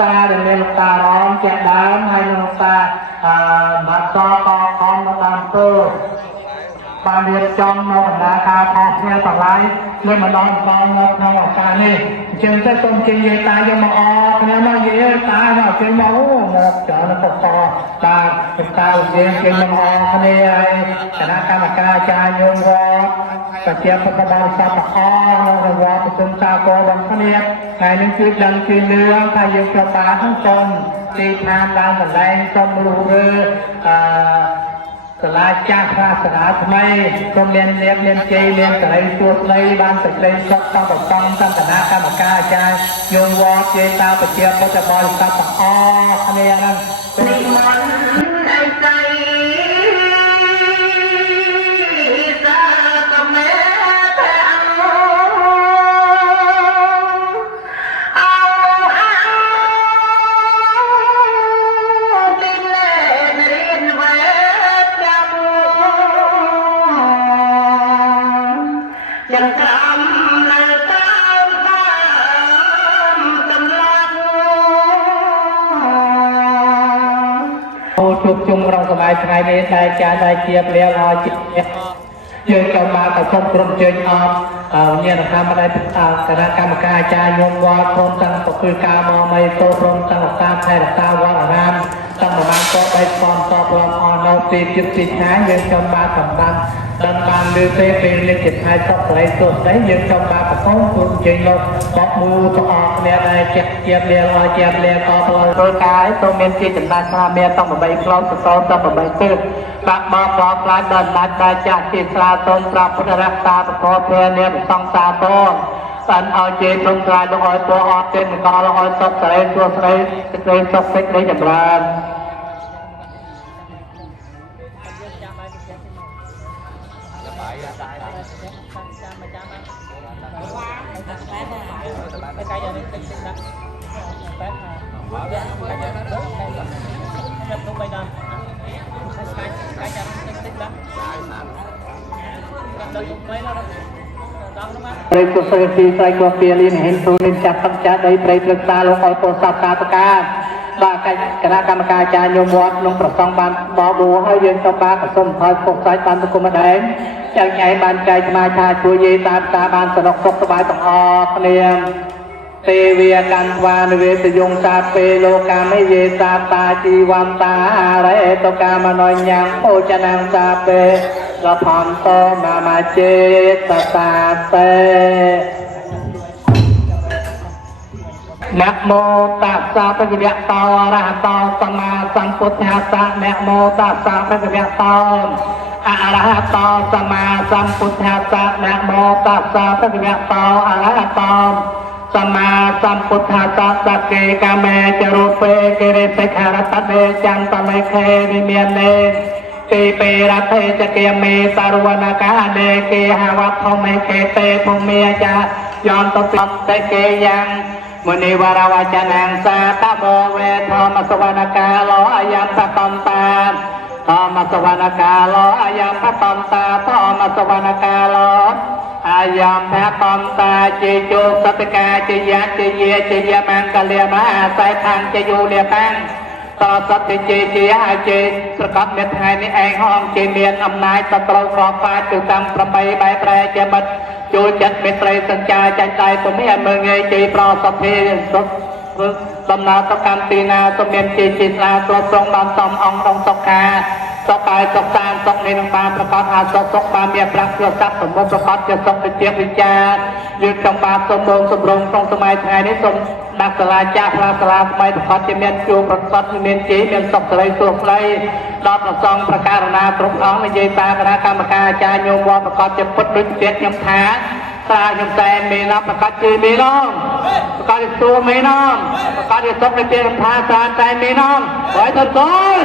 តាដែលមានលោកតារងជាដើមហើយលោកតាបាត់សតខំនៅតាមពើបានរៀបចំនៅបណ្ដាការខុសគ្នាទាំងឡាយលើម្ដងនៅក្នុងឱកាសនេះអញ្ចឹងទៅសូមជិះយាយតាយកមកអរគ្នាមកយាយតាមកជិះមកមកច្រើនទៅតបាទលោកតាយាយជិះមកអរគ្នាហើយគណៈកម្មការអាចារ្យញោមវត្តប្រជាពុទ្ធបរិស័ទទាំងអស់នៅរង្វាន់ប្រជុំសាគររបស់គ្នាហើយនឹងជួយដឹងជួយលឿនថាយើងប្រកាសក្នុងសូមទីឋានដើមកន្លែងសូមរូបរើសាលាចាស់សាសនាថ្មីសូមមានលៀបមានជ័យមានសិរីសួស្តីបានសេចក្តីសុខតាមប្រសងសន្តនាកម្មការអាចារ្យយងវត្តជាតាប្រជាពុទ្ធបរិស័ទទាំងអស់គ្នាហ្នឹងពីមិនអីស្អីជួបជុំក្នុងសម័យថ្ងៃនេះដែលចាស់ដែលជាព្រាឲ្យជាយើងចូលមកទៅសូមក្រុមជើញអបញាតិធម្មដែលគណៈកម្មការអាចារ្យញោមវត្តព្រមទាំងប្រគល់ការមកនៃសូមព្រមទាំងអាសាថែរក្សាវត្តអារាមទាំងប្រមាណក៏បីស្ពនសពរំអស់នៅទីជិតទីឆ្ងាយយើងចូលមកសម្រាប់dan banលើពេលលេខជាថ្ងៃសុខសេរីសុខស្ដីយើងចង់បានប្រកបព្រមជើញលោកបកមូលទាំងអស់គ្នាដែលជាលៀងឲ្យជាលៀងក៏ប្រឡយធ្វើការឲ្យទៅមានជាចំណាត់ថាមានต้อง8ក្លោសសតទៅ8ទិសបាក់បោបខ្លាចដល់ដាច់ដែលចាក់ជាស្រាសូមប្រាប់ពុទ្ធរក្សាប្រកបព្រះនាមសង្សារតងបានឲ្យជេរក្នុងខ្លាចលោកឲ្យពរអត់ទេមកដល់ឲ្យសុខសេរីសុខស្ដីសេចក្ដីសុខសេចក្ដីចម្រើនព្រៃសុសិទីស្រ័យគួរពីលីនហេនទូនិចាប់ទឹកចាដីព្រៃព្រឹក្សាលោកឲ្យពោស័ព្ទកាតកាបាទគណៈកម្មការអាចារ្យញោមវត្តក្នុងប្រសងបានបបួហើយយើងទៅបានប្រសុំផលពុកសាច់បានទៅគុំម្ដែងចៅញ៉ៃបានចែកស្មាថាជួយយាយតាមតាបានសនុកសុខសប្បាយទាំងអស់គ្នាទេវាកាន់វានវេទយងសាពេលោកាមិយេសាតាជីវន្តារេតកាមណញ្ញំអូចនាងសាពេរផំតមាមាចេតតាពេนะโมตัสสะภะคะวะโตอะระหะโตสัมมาสัมพุทธัสสะนะโมตัสสะภะคะวะโตอะระหะโตสัมมาสัมพุทธัสสะนะโมตัสสะภะคะวะโตอะระหะโตสัมมาสัมพุทธัสสะสักเกกะเมจรูปเปเกเรสิกขารตะเดจันตะเมเควิเมียนเนตีเปรัตเทจเกเมตารวนาคาเดเกหวัตทเมเกเตภูเมียจายอนตปิตเตเกยังมุนีวาราวาจนังสาตโมเวทอมสวรรคาโลอายัมปตมตาทอมสวรรคาโลอายัมปตมตาทอมสวรรคาโลอายัมปตมตาจิจุสัตกาจิยะจิเยจิยมังกะเลียมหาสายทางจิยูเลียตังต่อสัตติจิจิยะจิประกอบเม็ดไงนี่เองห้องจิเมียนอำนาจตะโตรครอบฟ้าจุตังประไปใบแปรเจมัดจูจัดเป็นไตรสัญญาจันใจตัวนี้เมืองเงยจีปรสเพสุสำนาตกันตีนาสมเด็จจีจิตราตัวทรงบานสมองรงสกาสกายสกานสกในน้ำตาประกอบอาสกบาเมียพระเพื่อทรัพย์สมบูรณ์ประกอบจะสกเป็นเจียบวิจารยืนกำบาสมบูรณ์สมรงตรงสมัยไทยนี้สมนักสลาจ้าพระสลาสมัยประกอบจะเมียนจูประกอบเมียนจีเมียนสกสลายสุขไรดอกประซองประการนาตรงท้องในเยตาคณะกรรมการอาจารย์โยมวประกอบจะพุทธดุจเจ็ดยมท้าตาจมใจมีนับประกอบจีมีน้องประกอบจะตัวมีน้องประกอบจะสกในเจ็ดยมท้าตาใจมีน้องไว้ต้นต้น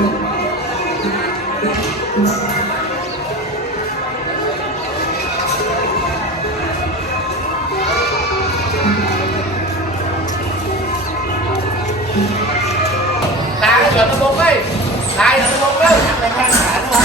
Đá nó bông ấy, đá nó bông ấy, đá nó